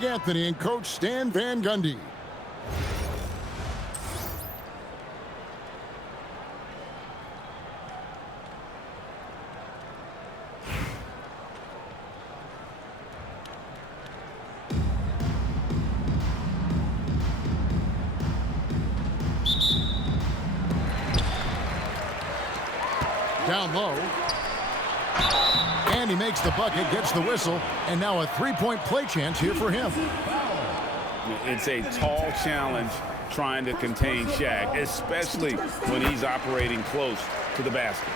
Greg Anthony and Coach Stan Van Gundy. Down low. And he makes the bucket, gets the whistle, and now a three-point play chance here for him. It's a tall challenge trying to contain Shaq, especially when he's operating close to the basket.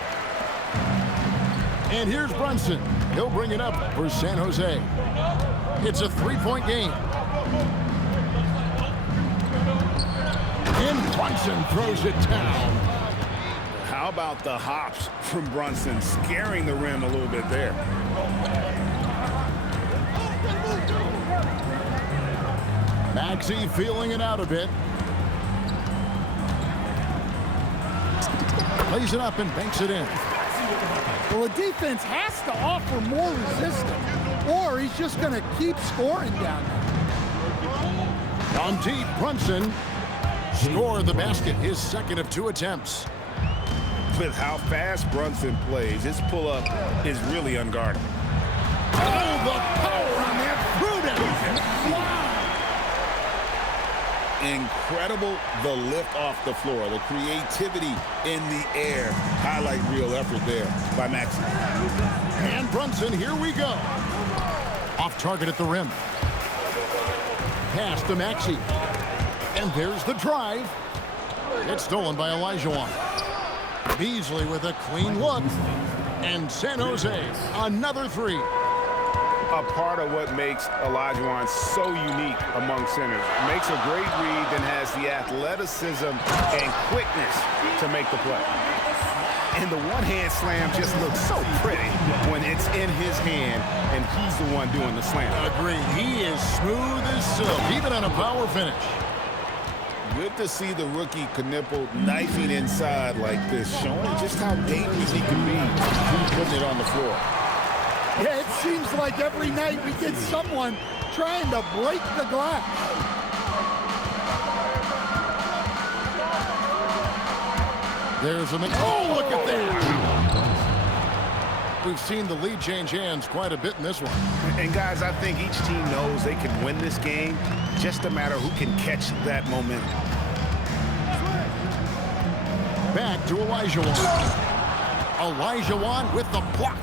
And here's Brunson. He'll bring it up for San Jose. It's a three-point game. And Brunson throws it down. How about the hops from Brunson, scaring the rim a little bit there. Maxey feeling it out a bit. Plays it up and banks it in. Well, the defense has to offer more resistance, or he's just going to keep scoring down there. From deep, Brunson scored the basket, his second of 2 attempts. With how fast Brunson plays, his pull-up is really unguardable. Oh, the power on that through down. Wow! Incredible the lift off the floor. The creativity in the air. Highlight real effort there by Maxey. And Brunson, here we go. Off target at the rim. Pass to Maxey. And there's the drive. It's stolen by Olajuwon. Beasley with a clean look. And San Jose, another three. A part of what makes Olajuwon so unique among centers. Makes a great read, then has the athleticism and quickness to make the play. And the one-hand slam just looks so pretty when it's in his hand and he's the one doing the slam. Agreed. He is smooth as silk, even on a power finish. Good to see the rookie Knipple knifing inside like this, showing just how dangerous he can be. He's putting it on the floor. Yeah, it seems like every night we get someone trying to break the glass. There's a minute. Oh, look at that. We've seen the lead change hands quite a bit in this one. And guys, I think each team knows they can win this game. Just a matter who can catch that momentum. Back to Olajuwon. Olajuwon with the block.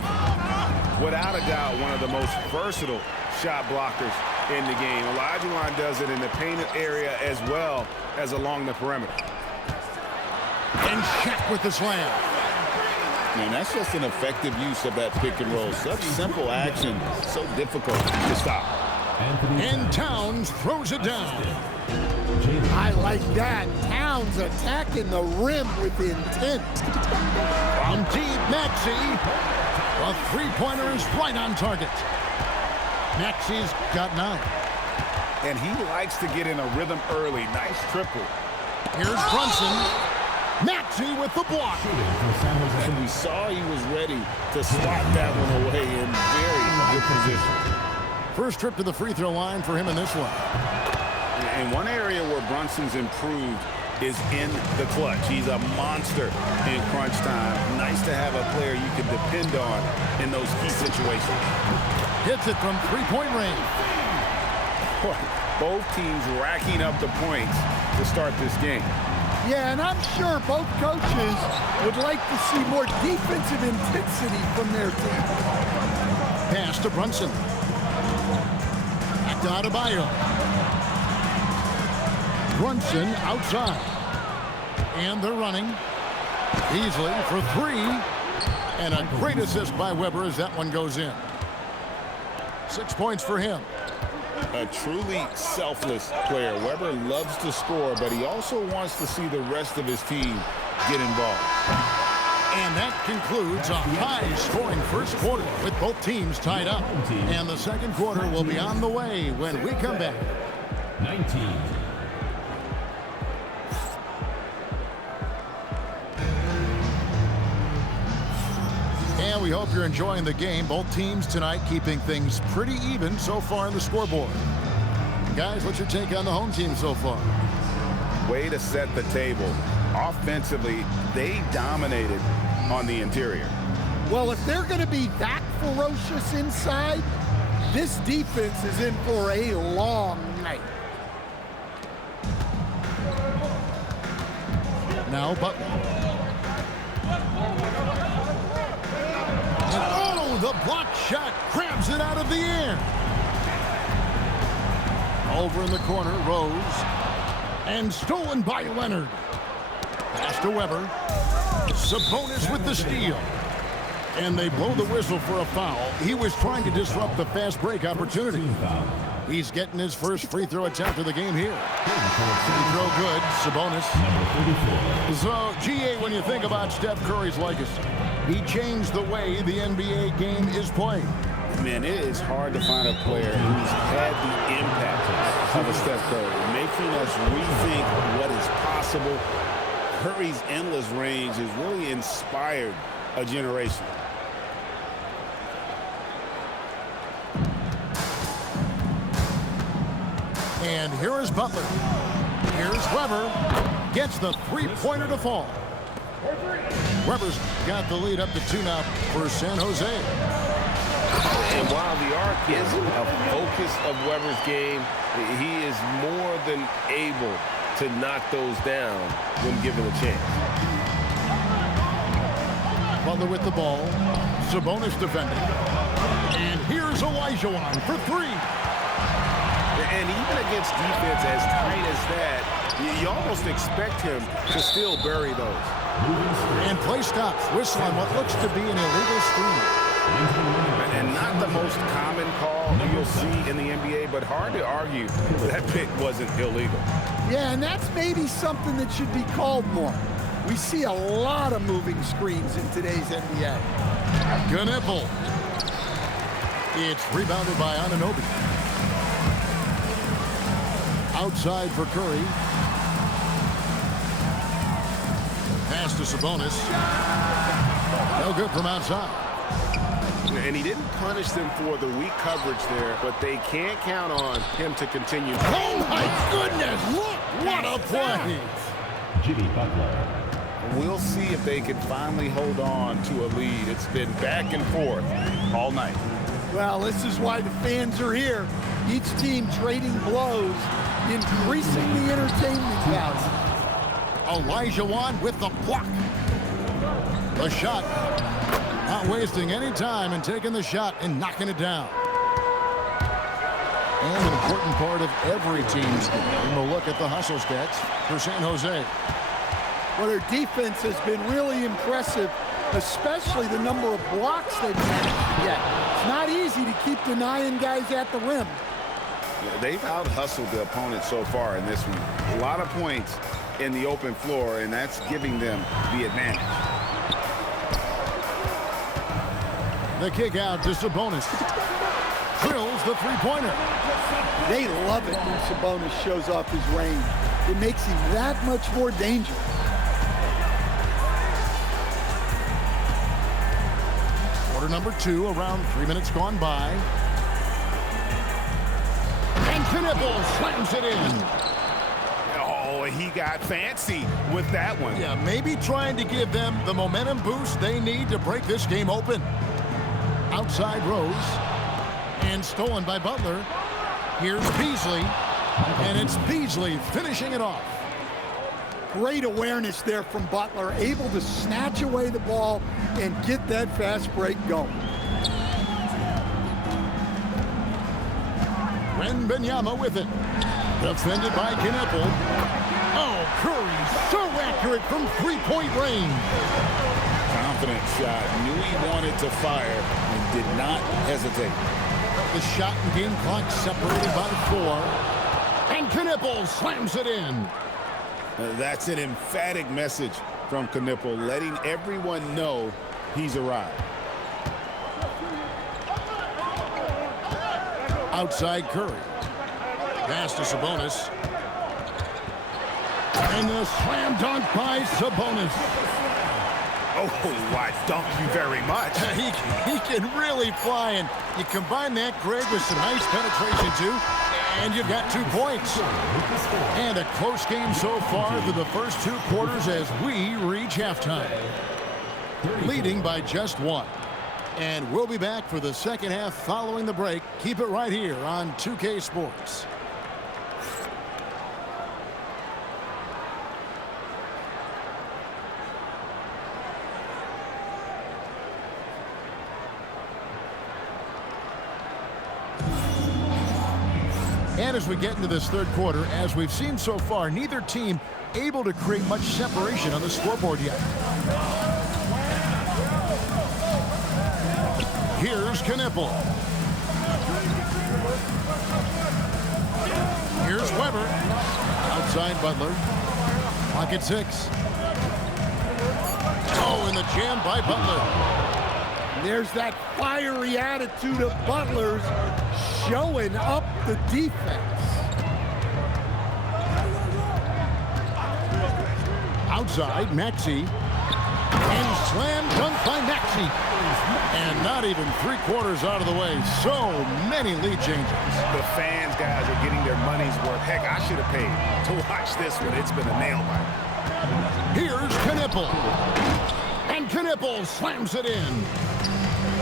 Without a doubt, one of the most versatile shot blockers in the game. Olajuwon does it in the painted area as well as along the perimeter. And Shaq with the slam. Man, that's just an effective use of that pick and roll. Such simple action, so difficult to stop. And Towns throws it down. I like that. Towns attacking the rim with intent. From deep, Maxey. A three-pointer is right on target. Maxey's got 9. And he likes to get in a rhythm early. Nice triple. Here's Brunson. Maxey with the block. And we saw he was ready to slot that one away in very good position. First trip to the free throw line for him in this one. And one area where Brunson's improved is in the clutch. He's a monster in crunch time. Nice to have a player you can depend on in those key situations. Hits it from three-point range. Both teams racking up the points to start this game. Yeah, and I'm sure both coaches would like to see more defensive intensity from their team. Pass to Brunson. Back to Adebayo. Brunson outside. And they're running. Beasley for 3. And a great assist by Weber as that one goes in. 6 points for him. A truly selfless player. Weber loves to score, but he also wants to see the rest of his team get involved. And that concludes a high-scoring first quarter with both teams tied up. And the second quarter will be on the way when we come back. 19. And we hope you're enjoying the game. Both teams tonight keeping things pretty even so far in the scoreboard. Guys, what's your take on the home team so far? Way to set the table. Offensively, they dominated on the interior. Well, if they're going to be that ferocious inside, this defense is in for a long night. Now Butler. And oh, the block shot grabs it out of the air. Over in the corner, Rose. And stolen by Leonard. Pass to Weber. Sabonis with the steal. And they blow the whistle for a foul. He was trying to disrupt the fast break opportunity. He's getting his first free throw attempt of the game here. Free throw good, Sabonis. So, GA, when you think about Steph Curry's legacy, he changed the way the NBA game is played. Man, it is hard to find a player who's had the impact of a Steph Curry, making us rethink what is possible. Curry's endless range has really inspired a generation. And here is Butler. Here's Weber. Gets the three-pointer to fall. Weber's got the lead up to 2 now for San Jose. And while the arc isn't a focus of Weber's game, he is more than able to knock those down when given a chance. Butler with the ball. Sabonis defending. And here's Olajuwon for 3. And even against defense as tight as that, you almost expect him to still bury those. And play stops. Whistle on what looks to be an illegal screen. And not the most common call you'll see in the NBA, but hard to argue that pick wasn't illegal. Yeah, and that's maybe something that should be called more. We see a lot of moving screens in today's NBA. Knipple. It's rebounded by Anunoby. Outside for Curry. Pass to Sabonis. No good from outside. And he didn't punish them for the weak coverage there, but they can't count on him to continue. Oh, my goodness! Look, what a play! Jimmy Butler. We'll see if they can finally hold on to a lead. It's been back and forth all night. Well, this is why the fans are here. Each team trading blows, increasing the entertainment value. Olajuwon with the block. The shot. Not wasting any time and taking the shot and knocking it down. And an important part of every team's game. We'll look at the hustle stats for San Jose. Well, their defense has been really impressive, especially the number of blocks they've managed to get. It's not easy to keep denying guys at the rim. Yeah, they've out-hustled the opponent so far in this one. A lot of points in the open floor, and that's giving them the advantage. The kick out to Sabonis. Drills the three-pointer. They love it when Sabonis shows off his range. It makes him that much more dangerous. Quarter number 2, around 3 minutes gone by. And Knipple slams it in. Oh, he got fancy with that one. Yeah, maybe trying to give them the momentum boost they need to break this game open. Outside Rose. And stolen by Butler. Here's Beasley. And it's Beasley finishing it off. Great awareness there from Butler, able to snatch away the ball and get that fast break going. Wembanyama with it. Defended by Knipple. Oh, Curry so accurate from three-point range. Confident shot. Knew he wanted to fire and did not hesitate. The shot and game clock separated by 4. And Knipple slams it in. That's an emphatic message from Knipple, letting everyone know he's arrived. Outside Curry. Pass to Sabonis. And the slam dunk by Sabonis. Oh, I dunk you very much. He can really fly, and you combine that, Greg, with some nice penetration, too, and you've got 2 points. And a close game so far through the first 2 quarters as we reach halftime. Leading by just 1. And we'll be back for the second half following the break. Keep it right here on 2K Sports. And as we get into this third quarter, as we've seen so far, neither team able to create much separation on the scoreboard yet. Here's Knipple. Here's Weber. Outside Butler. Pocket 6. Oh, and the jam by Butler. There's that fiery attitude of Butler's showing up the defense. Outside, Maxey. And slam dunk by Maxey. And not even 3/4 out of the way. So many lead changes. The fans, guys, are getting their money's worth. Heck, I should have paid to watch this one. It's been a nail biter. Here's Knipple. And Knipple slams it in.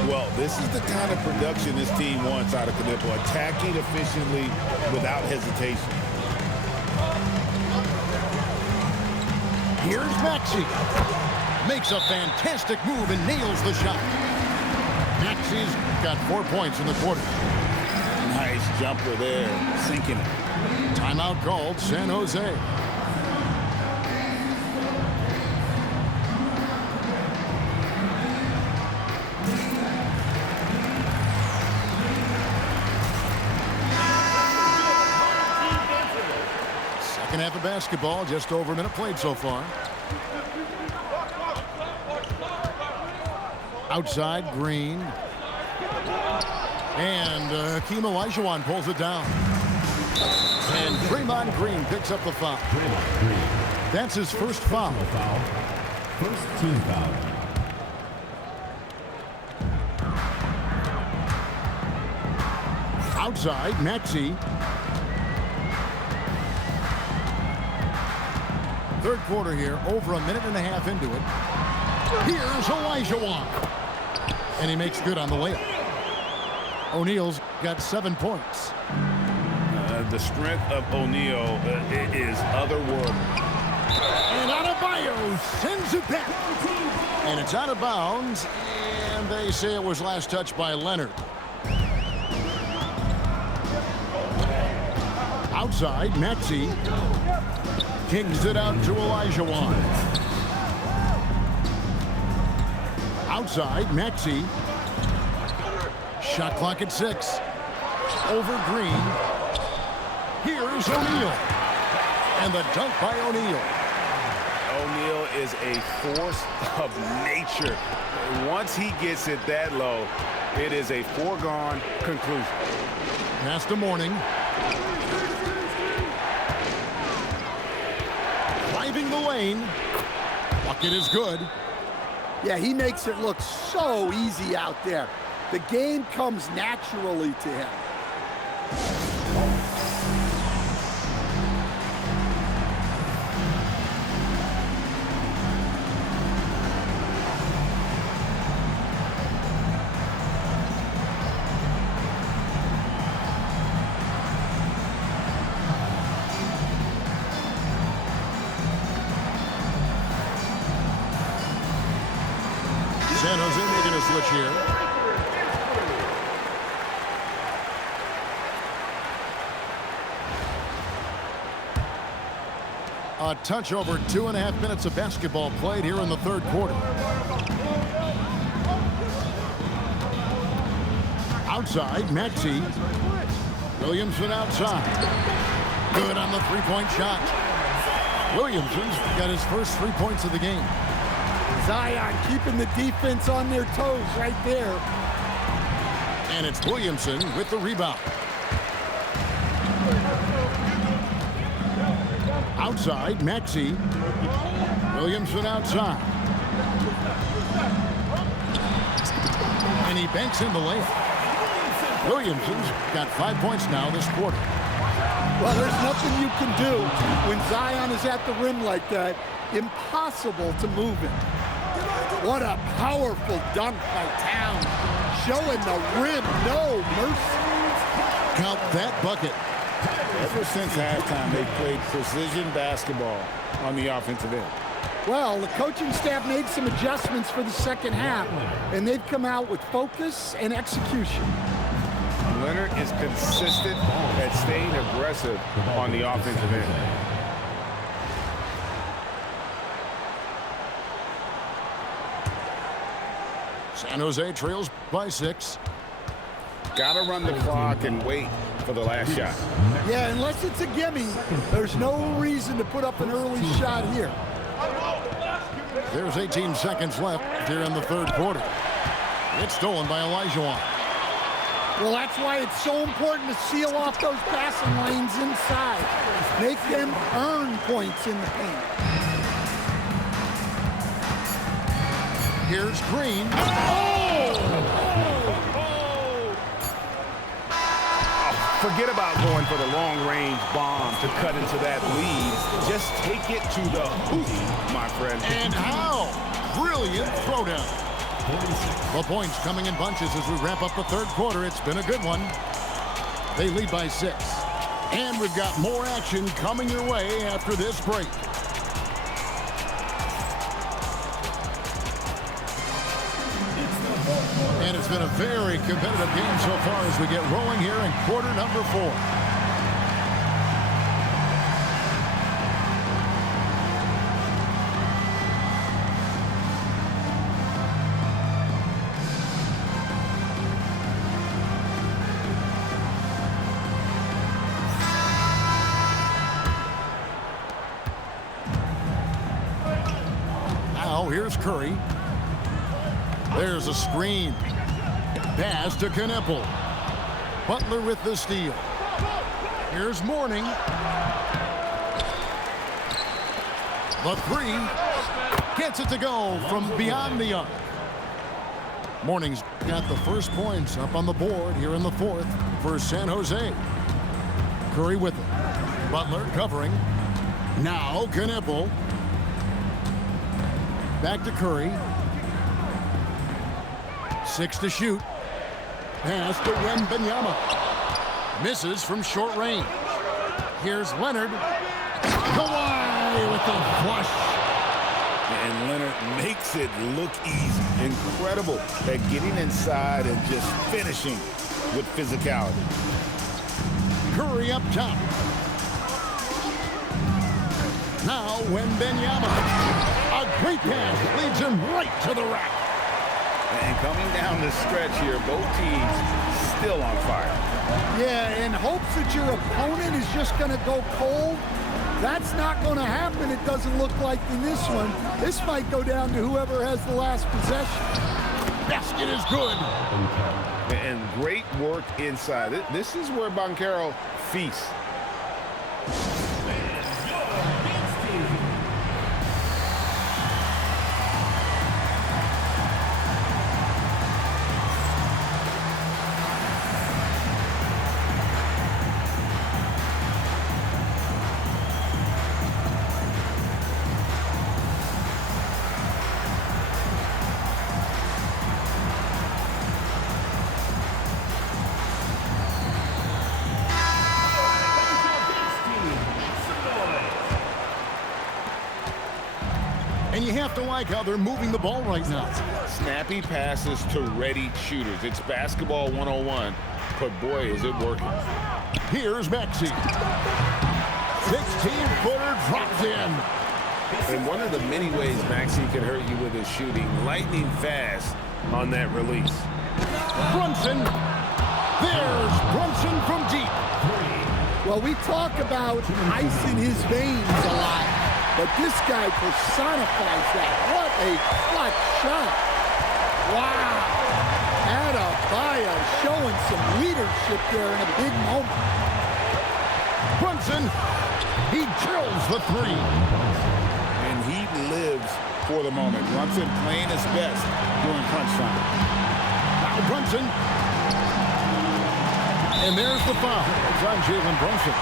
Well, this is the kind of production this team wants out of Knipple. Attacking efficiently without hesitation. Here's Maxey. Makes a fantastic move and nails the shot. Maxey's got 4 points in the quarter. Nice jumper there, sinking it. Timeout called San Jose. Second half of basketball, just over a minute played so far. Outside, Green. And Hakeem Olajuwon pulls it down. And Draymond Green picks up the foul. That's his first foul. First team foul. Outside, Maxey. Third quarter here, over a minute and a half into it. Here's Olajuwon. And he makes good on the layup. O'Neal's got 7 points. The strength of O'Neal is otherworldly. And Adebayo sends it back. And it's out of bounds. And they say it was last touched by Leonard. Outside, Maxey. Kicks it out to Olajuwon. Outside, Maxey. Shot clock at 6. Over Green. Here's O'Neal. And the dunk by O'Neal. O'Neal is a force of nature. Once he gets it that low, it is a foregone conclusion. Pass to Mourning. Driving the lane. Bucket is good. Yeah, he makes it look so easy out there. The game comes naturally to him. San Jose making a switch here. A touch over 2.5 minutes of basketball played here in the third quarter. Outside, Maxey. Williamson outside. Good on the three-point shot. Williamson's got his first 3 points of the game. Zion keeping the defense on their toes right there. And it's Williamson with the rebound. Outside, Maxey. Williamson outside. And he banks in the layup. Williamson's got 5 points now this quarter. Well, there's nothing you can do when Zion is at the rim like that. Impossible to move him. What a powerful dunk by Towns. Showing the rim, no mercy. Count that bucket. Ever since halftime, they've played precision basketball on the offensive end. Well, the coaching staff made some adjustments for the second half, and they've come out with focus and execution. Leonard is consistent at staying aggressive on the offensive end. San Jose trails by 6. Got to run the clock and wait for the last shot. Yeah, unless it's a gimme, there's no reason to put up an early shot here. There's 18 seconds left here in the third quarter. It's stolen by Olajuwon. Well, that's why it's so important to seal off those passing lanes inside. Make them earn points in the paint. Here's Green. Forget about going for the long-range bomb to cut into that lead. Just take it to the hoop, my friend. And how? Brilliant throwdown. The points coming in bunches as we wrap up the third quarter. It's been a good one. They lead by 6. And we've got more action coming your way after this break. And it's been a very competitive game so far as we get rolling here in quarter number 4. Now here's Curry. There's a screen. Pass to Knipple. Butler with the steal. Here's Mourning. The 3. Gets it to go from beyond the arc. Mourning's got the first points up on the board here in the fourth for San Jose. Curry with it. Butler covering. Now Knipple. Back to Curry. 6 to shoot. Pass to Wembanyama. Misses from short range. Here's Leonard. Kawhi with the flush. And Leonard makes it look easy. Incredible at getting inside and just finishing with physicality. Curry up top. Now Wembanyama. A great pass leads him right to the rack. And coming down the stretch here, both teams still on fire. Yeah, in hopes that your opponent is just going to go cold. That's not going to happen, it doesn't look like in this one. This might go down to whoever has the last possession. Basket is good. And great work inside. This is where Banchero feasts. And you have to like how they're moving the ball right now. Snappy passes to ready shooters. It's basketball 101, but boy, is it working. Here's Maxey. 16-footer drops in. And one of the many ways Maxey can hurt you with his shooting, lightning fast on that release. Brunson. There's Brunson from deep. Well, we talk about ice in his veins a lot, but this guy personifies that. What a clutch shot. Wow. Adebayo showing some leadership there in a big moment. Brunson, he drills the 3. And he lives for the moment. Brunson playing his best during crunch time. Now Brunson. And there's the foul. It's on Jalen Brunson.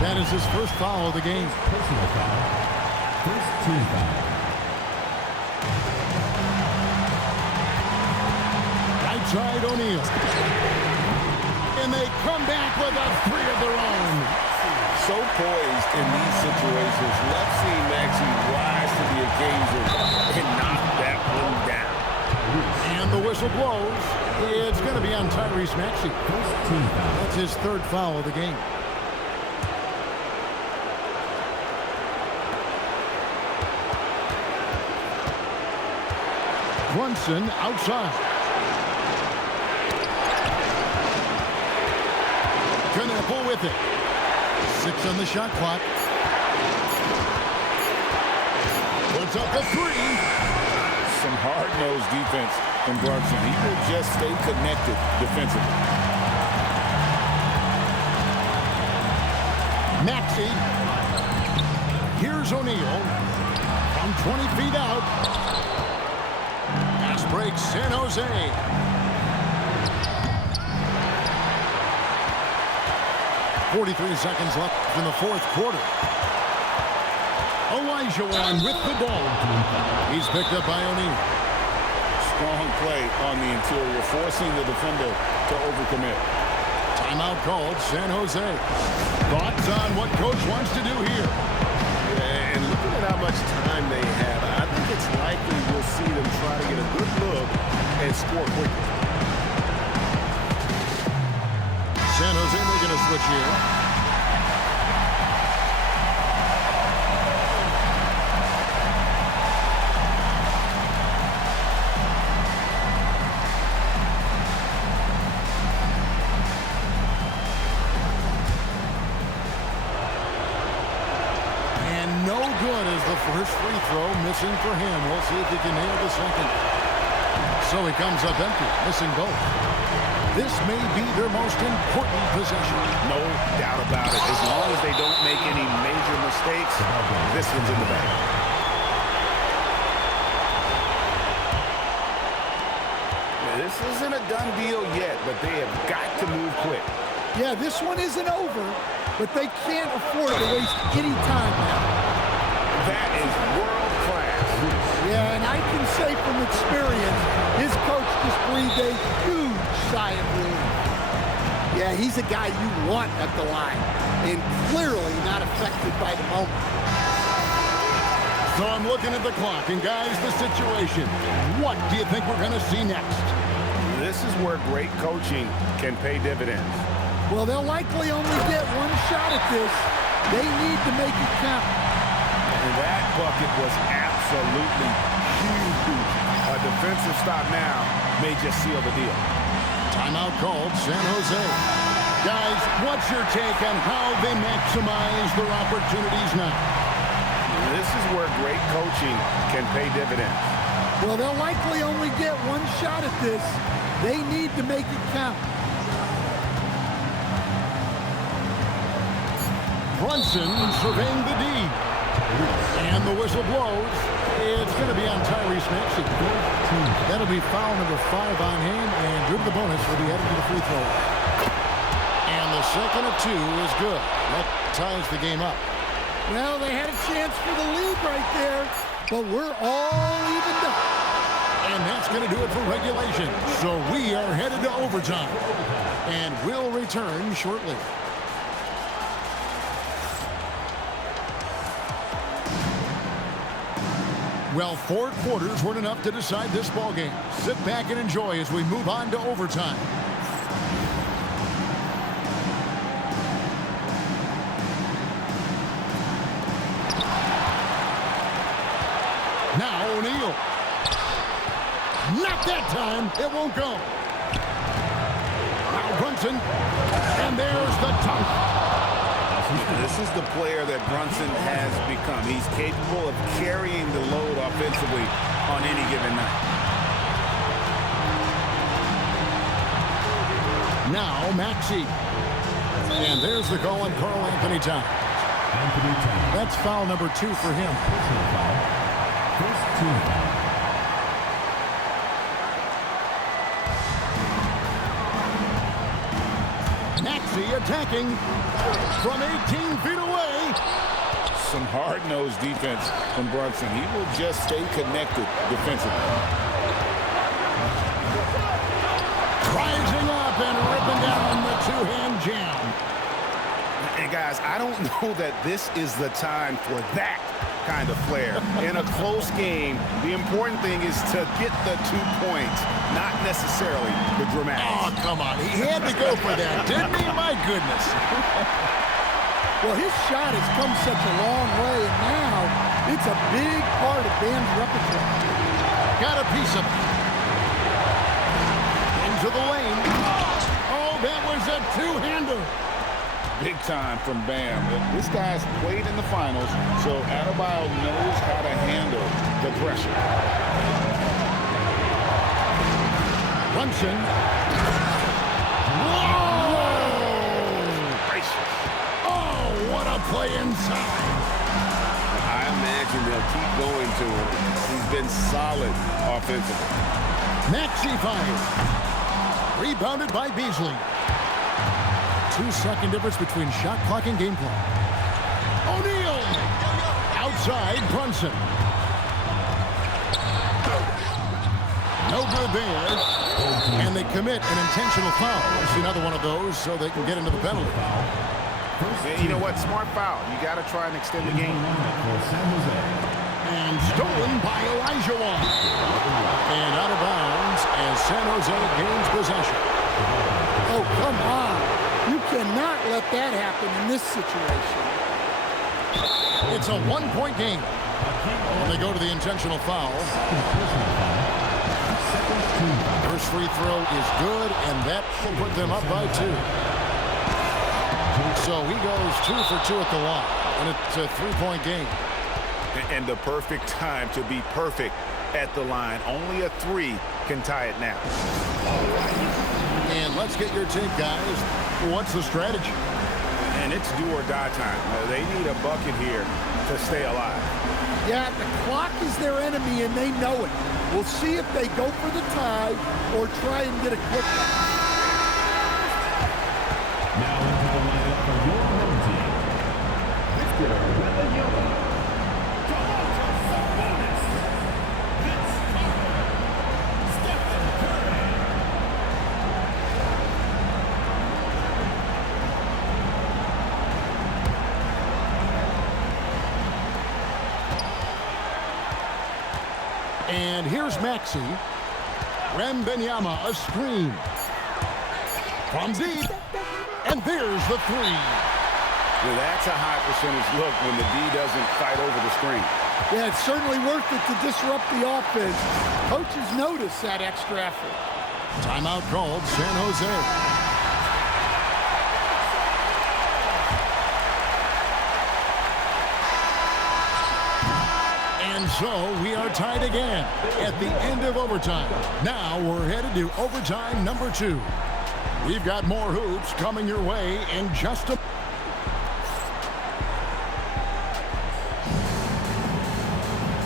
That is his first foul of the game. Personal foul. First team foul. Right side O'Neal. And they come back with a three of their own. So poised in these situations. Let's see Maxey rise to the occasion and knock that one down. And the whistle blows. It's going to be on Tyrese Maxey. First team foul. That's his third foul of the game. Brunson outside. Knappel with it. 6 on the shot clock. Puts up a three. Some hard-nosed defense from Brunson. He will just stay connected defensively. Maxey. Here's O'Neal. From 20 feet out. Pass breaks San Jose. 43 seconds left in the fourth quarter. Olajuwon with the ball. He's picked up by O'Neal. Strong play on the interior, forcing the defender to overcommit. Timeout called, San Jose. Thoughts on what coach wants to do here? Yeah, and looking at how much time they have, I think it's likely we'll see them try to get a good look and score quickly. San Jose making a switch here. And no good as the first free throw missing for him. We'll see if he can nail the second. So he comes up empty, missing both. This may be their most important possession. No doubt about it. As long as they don't make any major mistakes, this one's in the bag. This isn't a done deal yet, but they have got to move quick. Yeah, this one isn't over, but they can't afford to waste any time now. That is world class. Yeah, and I can say from experience, his coach just breathed a huge sigh of relief. Yeah, he's a guy you want at the line, and clearly not affected by the moment. So I'm looking at the clock, and guys, the situation. What do you think we're going to see next? This is where great coaching can pay dividends. Well, they'll likely only get one shot at this. They need to make it count. And that bucket was absolutely huge. A defensive stop now may just seal the deal. Timeout called, San Jose. Guys, what's your take on how they maximize their opportunities now? This is where great coaching can pay dividends. Well, they'll likely only get one shot at this. They need to make it count. Brunson surveying the D. And the whistle blows. It's going to be on Tyrese Maxey. That'll be foul number 5 on him, and due to the bonus, will be headed to the free throw. And the second of 2 is good. That ties the game up. Well, they had a chance for the lead right there, but we're all evened up. And that's going to do it for regulation. So we are headed to overtime. And we'll return shortly. Well, 4 quarters weren't enough to decide this ballgame. Sit back and enjoy as we move on to overtime. Now O'Neal. Not that time. It won't go. Now Brunson. And there's the dunk. This is the player that Brunson has become. He's capable of carrying the load offensively on any given night. Now Maxey. And there's the call on Karl-Anthony Towns. That's foul number 2 for him. First team foul. Maxey attacking from 18 feet away. Some hard-nosed defense from Brunson. He will just stay connected defensively. Rising up and ripping down the two-hand jam. And guys, I don't know that this is the time for that kind of flair. In a close game, the important thing is to get the 2 points, not necessarily the dramatics. Oh, come on. He had to go for that, didn't he? My goodness. Well, his shot has come such a long way, and now it's a big part of Bam's repertoire. Got a piece of it. Into the lane. Oh, that was a two-hander. Big time from Bam. This guy's played in the finals, so Adebayo knows how to handle the pressure. Brunson. Whoa! Gracious. Oh, what a play inside. I imagine they'll keep going to him. He's been solid offensively. Maxey fired. Rebounded by Beasley. 2-second difference between shot clock and game clock. O'Neal. Outside, Brunson. No good there. And they commit an intentional foul. It's another one of those so they can get into the penalty. And you know what? Smart foul. You got to try and extend the game. And stolen by Elijah Wan. And out of bounds as San Jose gains possession. Oh, come on. You cannot let that happen in this situation. It's a one-point game. When they go to the intentional foul. First free throw is good, and that will put them up by 2. So he goes 2 for 2 at the line, and it's a 3-point game. And the perfect time to be perfect at the line. Only a 3 can tie it now. And let's get your take, guys. What's the strategy? And it's do or die time. They need a bucket here to stay alive. Yeah, the clock is their enemy, and they know it. We'll see if they go for the tie or try and get a quick one. Now into the lineup for your home team. Victor Wembanyama. Sabonis. Vince Carter. Stephen Curry. And here's Maxey. Wembanyama, a screen. From deep. And there's the 3. Well, that's a high percentage look when the D doesn't fight over the screen. Yeah, it's certainly worth it to disrupt the offense. Coaches notice that extra effort. Timeout called, San Jose. And so we are tied again at the end of overtime. Now we're headed to overtime number 2. We've got more hoops coming your way in just a...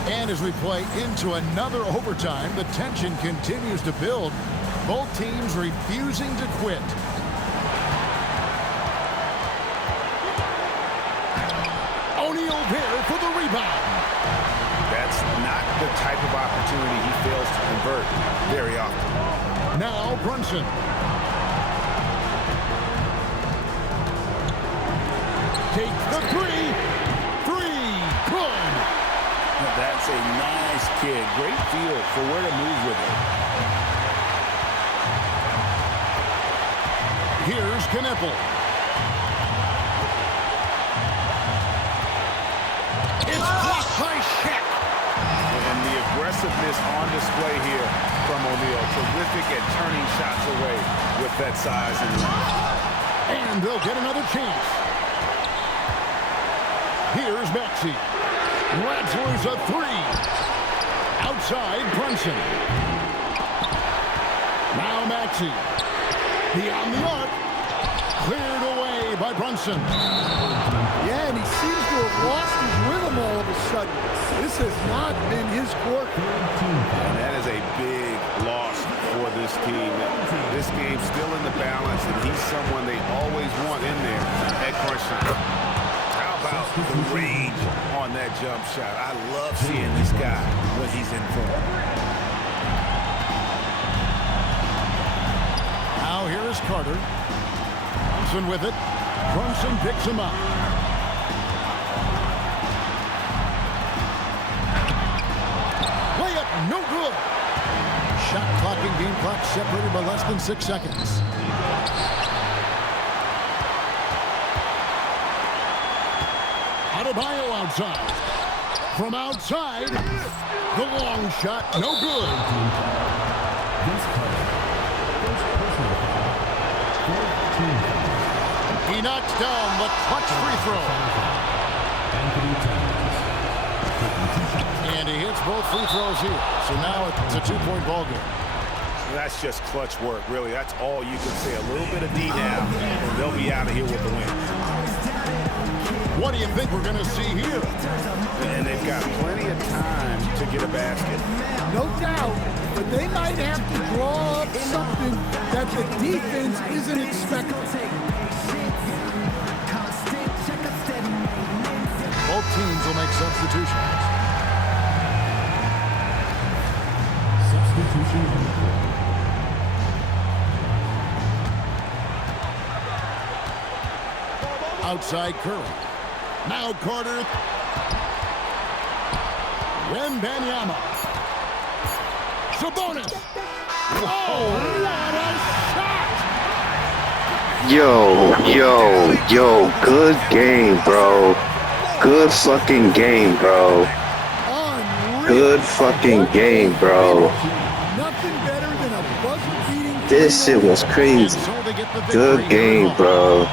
And as we play into another overtime, the tension continues to build. Both teams refusing to quit. O'Neal there for the rebound. That's not the type of opportunity he fails to convert very often. Now Brunson. Takes the 3. 3. Good. That's a nice kid. Great feel for where to move with it. Here's Kneppel. It's blocked by Shaq. And the aggressiveness on display here from O'Neal. Terrific at turning shots away with that size and length. And they'll get another chance. Here's Maxey. Rattler's a 3. Outside, Brunson. Now Maxey. Beyond the arc. Cleared away by Brunson. Yeah, and he seems to have lost his rhythm all of a sudden. This has not been his quarter. And that is a big loss for this team. This game's still in the balance, and he's someone they always want in there at crunch time. How about the range on that jump shot? I love seeing this guy when he's in form. Now here is Carter. Brunson with it. Brunson picks him up. Layup, no good. Shot clock and game clock separated by less than 6 seconds. Adebayo outside. From outside, the long shot, no good. He knocks down the clutch free throw. And he hits both free throws here. So now it's a 2-point ball game. That's just clutch work, really. That's all you can say. A little bit of D now, and they'll be out of here with the win. What do you think we're going to see here? And they've got plenty of time to get a basket. No doubt, but they might have to draw up something that the defense isn't expecting. Both teams will make substitutions. Substitution on the court. Outside Curry. Now Carter. Wembanyama. Sabonis. Oh, what a shot! Yo, good game, bro. Good fucking game, bro. Unreal. Good fucking game, bro. Nothing better than a buzzer-beating. This shit was crazy. So they get the victory Good here at game, home. bro.